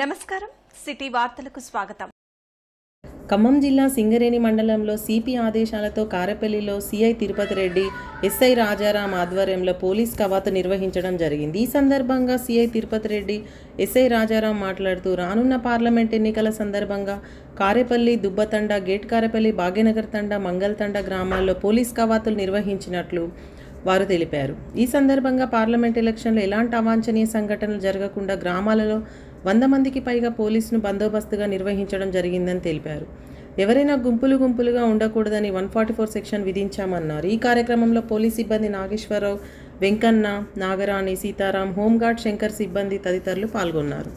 నమస్కారం. సిటీ వార్తలకు స్వాగతం. ఖమ్మం జిల్లా సింగరేణి మండలంలో సిపి ఆదేశాలతో కారెపల్లిలో సిఐ తిరుపతి రెడ్డి ఎస్ఐ రాజారాం ఆధ్వర్యంలో పోలీస్ కవాతు నిర్వహించడం జరిగింది. ఈ సందర్భంగా సిఐ తిరుపతి రెడ్డి ఎస్ఐ రాజారాం మాట్లాడుతూ రానున్న పార్లమెంట్ ఎన్నికల సందర్భంగా కారేపల్లి దుబ్బతండ గేట్ కారేపల్లి భాగ్యనగర్ తండ మంగళ తండ గ్రామాల్లో పోలీస్ కవాతులు నిర్వహించినట్లు వారు తెలిపారు. ఈ సందర్భంగా పార్లమెంట్ ఎలక్షన్లో ఎలాంటి అవాంఛనీయ సంఘటనలు జరగకుండా గ్రామాలలో వంద మందికి పైగా పోలీసును బందోబస్తుగా నిర్వహించడం జరిగిందని తెలిపారు. ఎవరైనా గుంపులు గుంపులుగా ఉండకూడదని వన్ ఫార్టీ ఫోర్ సెక్షన్ విధించామన్నారు. ఈ కార్యక్రమంలో పోలీస్ సిబ్బంది నాగేశ్వరరావు వెంకన్న నాగరాణి సీతారాం హోంగార్డ్ శంకర్ సిబ్బంది తదితరులు పాల్గొన్నారు.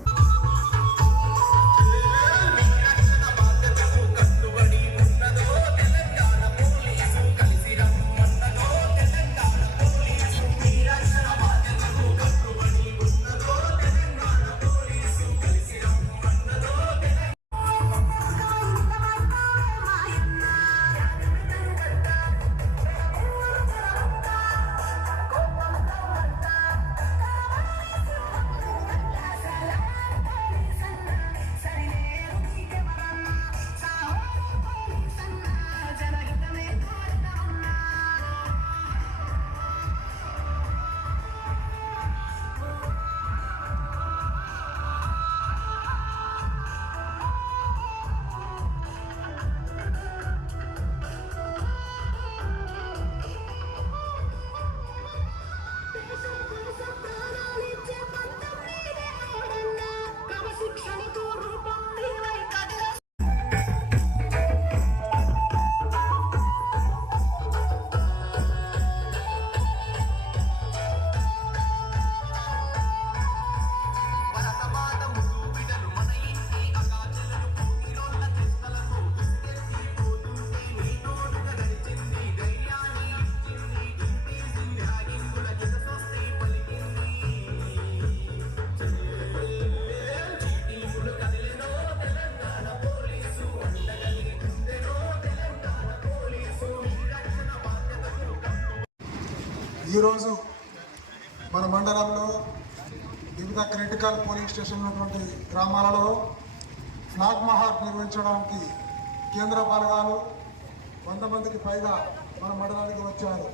ఈరోజు మన మండలంలో వివిధ క్రిటికల్ పోలింగ్ స్టేషన్ ఉన్నటువంటి గ్రామాలలో ఫ్లాగ్ మహార్ నిర్వహించడానికి కేంద్ర బలగాలు వంద మందికి పైగా మన మండలానికి వచ్చారు.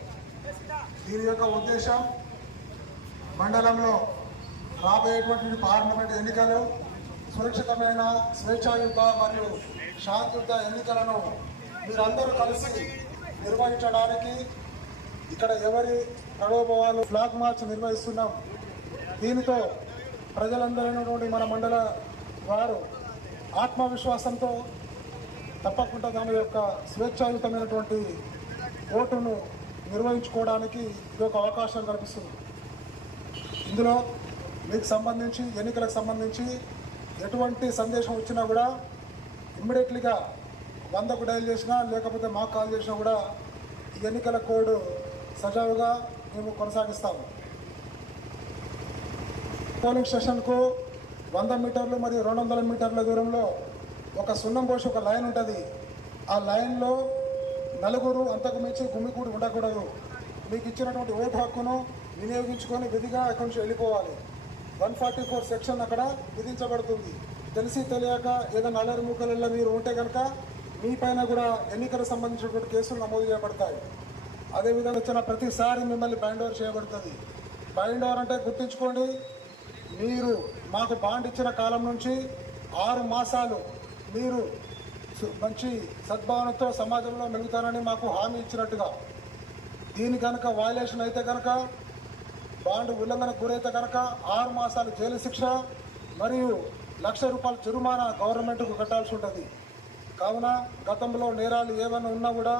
దీని యొక్క ఉద్దేశం మండలంలో రాబోయేటువంటి పార్లమెంట్ ఎన్నికలు సురక్షితమైన స్వేచ్ఛాయుత మరియు శాంతియుత ఎన్నికలను మీరందరూ కలిసి నిర్వహించడానికి ఇక్కడ ఎవరి ప్రలోభాలు ఫ్లాగ్ మార్చ్ నిర్వహిస్తున్నాం? దీనితో ప్రజలందరైనటువంటి మన మండల వారు ఆత్మవిశ్వాసంతో తప్పకుండా దాని యొక్క స్వేచ్ఛాయుతమైనటువంటి ఓటును నిర్వహించుకోవడానికి ఇది ఒక అవకాశం కల్పిస్తుంది. ఇందులో మీకు సంబంధించి ఎన్నికలకు సంబంధించి ఎటువంటి సందేశం వచ్చినా కూడా ఇమ్మీడియట్లీగా వందకు డైల్ చేసినా లేకపోతే మాకు కాల్ చేసినా కూడా ఈ ఎన్నికల కోడ్ సజావుగా మేము కొనసాగిస్తాము. పోలింగ్ స్టేషన్కు వంద మీటర్లు మరియు రెండు వందల మీటర్ల దూరంలో ఒక సున్నం పోసి ఒక లైన్ ఉంటుంది. ఆ లైన్లో నలుగురు అంతకు మించి గుమ్మికూడి ఉండకూడదు. మీకు ఇచ్చినటువంటి ఓటు హక్కును వినియోగించుకొని విధిగా అక్కడి నుంచి వెళ్ళిపోవాలి. వన్ ఫార్టీ ఫోర్ సెక్షన్ అక్కడ విధించబడుతుంది. తెలిసి తెలియక ఏదైనా అల్లరి ముక్కలలో మీరు ఉంటే కనుక మీ పైన కూడా ఎన్నికలకు సంబంధించినటువంటి కేసులు నమోదు చేయబడతాయి. అదేవిధంగా వచ్చిన ప్రతిసారి మిమ్మల్ని బైండ్ ఓవర్ చేయబడుతుంది. బైండ్ ఓవర్ అంటే గుర్తుంచుకోండి మీరు మాకు బాండ్ ఇచ్చిన కాలం నుంచి ఆరు మాసాలు మీరు మంచి సద్భావనతో సమాజంలో మెలుగుతారని మాకు హామీ ఇచ్చినట్టుగా. దీని కనుక వైలేషన్ అయితే కనుక బాండ్ ఉల్లంఘన గురైతే కనుక ఆరు మాసాలు జైలు శిక్ష మరియు లక్ష రూపాయల జురుమానా గవర్నమెంట్కు కట్టాల్సి ఉంటుంది. కావున గతంలో నేరాలు ఏమైనా ఉన్నా కూడా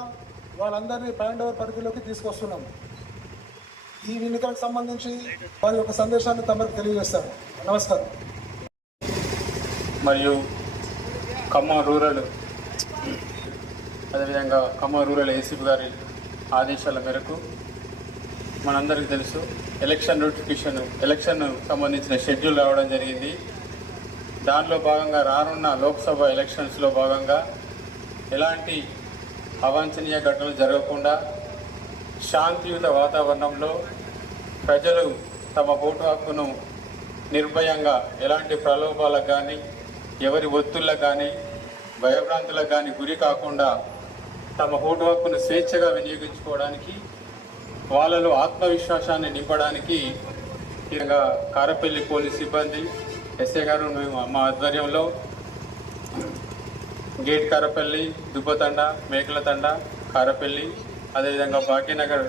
వాళ్ళందరినీ బ్యాండ్ ఓవర్ పరిధిలోకి తీసుకొస్తున్నాం. ఈ ఎన్నికలకు సంబంధించి వారి యొక్క సందేశాన్ని తమకు తెలియజేస్తాను. నమస్కారం. మరియు ఖమ్మం రూరల్ అదేవిధంగా ఖమ్మం రూరల్ ఏసీపీ గారి ఆదేశాల మేరకు మనందరికీ తెలుసు ఎలక్షన్ నోటిఫికేషన్ ఎలక్షన్ సంబంధించిన షెడ్యూల్ రావడం జరిగింది. దానిలో భాగంగా రానున్న లోక్సభ ఎలక్షన్స్లో భాగంగా ఎలాంటి అవాంఛనీయ ఘటనలు జరగకుండా శాంతియుత వాతావరణంలో ప్రజలు తమ ఓటు హక్కును నిర్భయంగా ఎలాంటి ప్రలోభాలకు కానీ ఎవరి ఒత్తుళ్ళకు కానీ భయభ్రాంతులకు కానీ గురి కాకుండా తమ ఓటు హక్కును స్వేచ్ఛగా వినియోగించుకోవడానికి వాళ్ళలో ఆత్మవిశ్వాసాన్ని నింపడానికి కారపల్లి పోలీస్ సిబ్బంది ఎస్ఏ గారు మేము మా ఆధ్వర్యంలో గేట్ కారపల్లి దుబ్బతండ మేకల తండ కారపల్లి అదేవిధంగా భాగ్యనగర్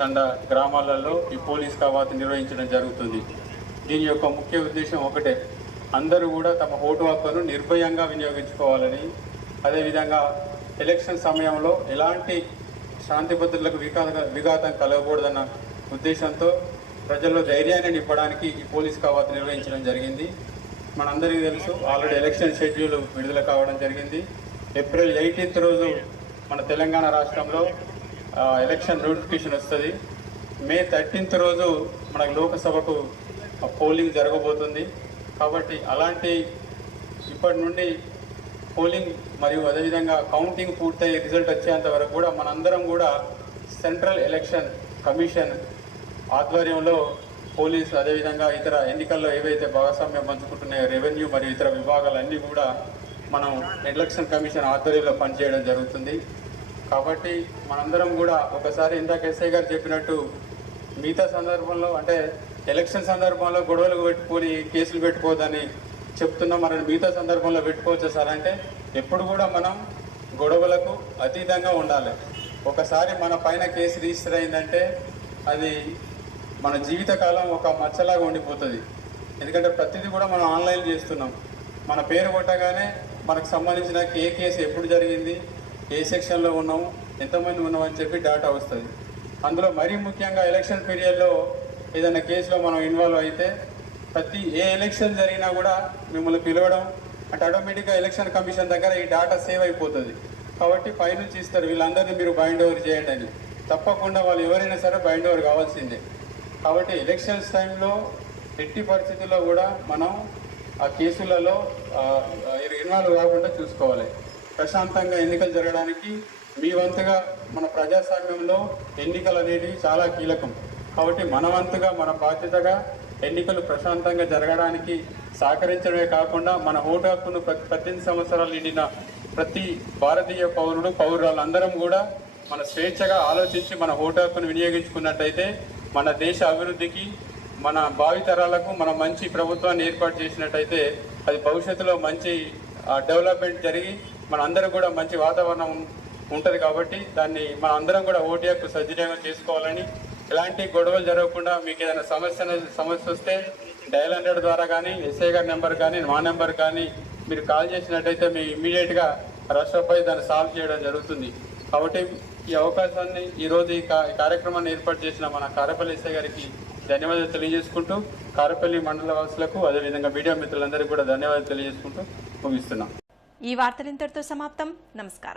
తండ గ్రామాలలో ఈ పోలీస్ కవాతు నిర్వహించడం జరుగుతుంది. దీని యొక్క ముఖ్య ఉద్దేశం ఒకటే. అందరూ కూడా తమ ఓటు హక్కును నిర్భయంగా వినియోగించుకోవాలని అదేవిధంగా ఎలక్షన్ సమయంలో ఎలాంటి శాంతి భద్రతలకు విఘాత విఘాతం కలగకూడదన్న ఉద్దేశంతో ప్రజల్లో ధైర్యాన్ని నింపడానికి ఈ పోలీస్ కవాతు నిర్వహించడం జరిగింది. మనందరికీ తెలుసు ఆల్రెడీ ఎలక్షన్ షెడ్యూల్ విడుదల కావడం జరిగింది. ఏప్రిల్ ఎయిటీన్త్ రోజు మన తెలంగాణ రాష్ట్రంలో ఎలక్షన్ నోటిఫికేషన్ వస్తుంది. మే థర్టీన్త్ రోజు మనకు లోకసభకు పోలింగ్ జరగబోతుంది. కాబట్టి అలాంటి ఇప్పటి నుండి పోలింగ్ మరియు అదేవిధంగా కౌంటింగ్ పూర్తయి రిజల్ట్ వచ్చేంత వరకు కూడా మనందరం కూడా సెంట్రల్ ఎలక్షన్ కమిషన్ ఆధ్వర్యంలో పోలీస్ అదేవిధంగా ఇతర ఎన్నికల్లో ఏవైతే భాగస్వామ్యం పంచుకుంటున్నాయో రెవెన్యూ మరియు ఇతర విభాగాలన్నీ కూడా మనం ఎలక్షన్ కమిషన్ ఆధ్వర్యంలో పనిచేయడం జరుగుతుంది. కాబట్టి మనందరం కూడా ఒకసారి ఇందాక ఎస్ఐ గారు చెప్పినట్టు మిగతా సందర్భంలో అంటే ఎలక్షన్ సందర్భంలో గొడవలు పెట్టుకొని కేసులు పెట్టుకోవద్దని చెప్తున్నాం. మనం మిగతా సందర్భంలో పెట్టుకోవచ్చు సార్ అంటే ఎప్పుడు కూడా మనం గొడవలకు అతీతంగా ఉండాలి. ఒకసారి మన పైన కేసు రిజిస్టర్ అయిందంటే అది మన జీవితకాలం ఒక మచ్చలాగా ఉండిపోతుంది. ఎందుకంటే ప్రతిదీ కూడా మనం ఆన్లైన్ చేస్తున్నాం. మన పేరు కొట్టగానే మనకు సంబంధించిన ఏ కేసు ఎప్పుడు జరిగింది ఏ సెక్షన్లో ఉన్నాము ఎంతమంది ఉన్నామని అని చెప్పి డేటా వస్తుంది. అందులో మరీ ముఖ్యంగా ఎలక్షన్ పీరియడ్లో ఏదైనా కేసులో మనం ఇన్వాల్వ్ అయితే ప్రతి ఏ ఎలక్షన్ జరిగినా కూడా మిమ్మల్ని పిలవడం అంటే ఆటోమేటిక్గా ఎలక్షన్ కమిషన్ దగ్గర ఈ డేటా సేవ్ అయిపోతుంది. కాబట్టి పైనుంచి ఇస్తారు వీళ్ళందరినీ మీరు బైండ్ ఓవర్ చేయండి అని. తప్పకుండా వాళ్ళు ఎవరైనా సరే బైండ్ ఓవర్ కావాల్సిందే. కాబట్టి ఎలక్షన్స్ టైంలో ఎట్టి పరిస్థితుల్లో కూడా మనం ఆ కేసులలో ఇన్వాల్వ్ కాకుండా చూసుకోవాలి. ప్రశాంతంగా ఎన్నికలు జరగడానికి మీ వంతుగా మన ప్రజాస్వామ్యంలో ఎన్నికలు అనేవి చాలా కీలకం. కాబట్టి మన వంతుగా మన బాధ్యతగా ఎన్నికలు ప్రశాంతంగా జరగడానికి సహకరించడమే కాకుండా మన ఓటు హక్కును ప్రతి పద్దెనిమిది సంవత్సరాలు నిండిన ప్రతి భారతీయ పౌరుడు పౌరులందరం కూడా మన స్వేచ్ఛగా ఆలోచించి మన ఓటు హక్కును వినియోగించుకున్నట్టయితే మన దేశ అభివృద్ధికి మన భావితరాలకు మన మంచి ప్రభుత్వాన్ని ఏర్పాటు చేసినట్టయితే అది భవిష్యత్తులో మంచి డెవలప్మెంట్ జరిగి మన అందరూ కూడా మంచి వాతావరణం ఉంటుంది కాబట్టి దాన్ని మన అందరం కూడా ఓటు హక్కు సద్వినియోగం చేసుకోవాలని. ఎలాంటి గొడవలు జరగకుండా మీకు ఏదైనా సమస్య సమస్య వస్తే డయల్ హండ్రెడ్ ద్వారా కానీ ఎస్ఐ గారి నెంబర్ కానీ మా నెంబర్ కానీ మీరు కాల్ చేసినట్టయితే మీ ఇమీడియట్గా రాష్ట్రంపై దాన్ని సాల్వ్ చేయడం జరుగుతుంది. కాబట్టి ఈ అవకాశాన్ని ఈరోజు ఈ ఈ కార్యక్రమాన్ని ఏర్పాటు చేసిన మన కారపల్లి ఎస్ఐ గారికి ధన్యవాదాలు తెలియజేసుకుంటూ కారపల్లి మండల వాసులకు అదేవిధంగా మీడియా మిత్రులందరికీ కూడా ధన్యవాదాలు తెలియజేసుకుంటూ ముగిస్తున్నాం. ఈ వార్తలు ఇంతటితో సమాప్తం. నమస్కారం.